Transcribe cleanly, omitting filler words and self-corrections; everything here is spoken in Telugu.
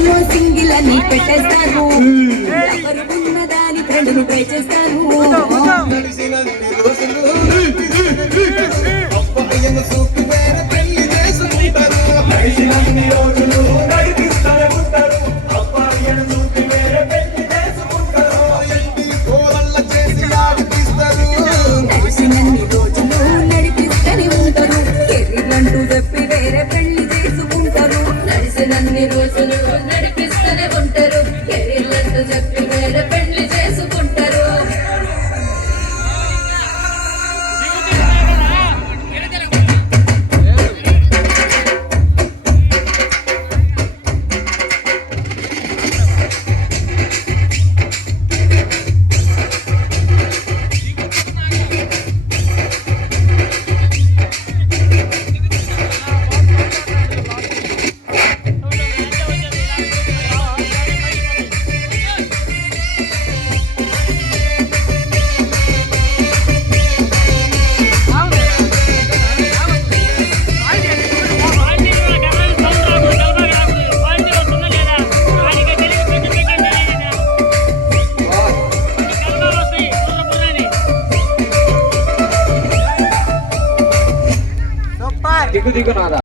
లైఫ్లో సింగిల్ అని పెట్టేస్తాను ఎవరు ఉన్నదాని ఫ్రెండ్ను ట్రై చేస్తాను నడిచినన్ని రోజులు నడిపిస్తూనే ఉంటారు కెరీర్లంటూ చెప్పి వేరే పెళ్లి చేసుకుంటారు నడిచినన్ని రోజులు నడిపిస్తూనే ఉంటారు కెరీర్లంటూ చెప్పి వేరే పెళ్లి చేసుకుంటారు దిగు దిగు నాదా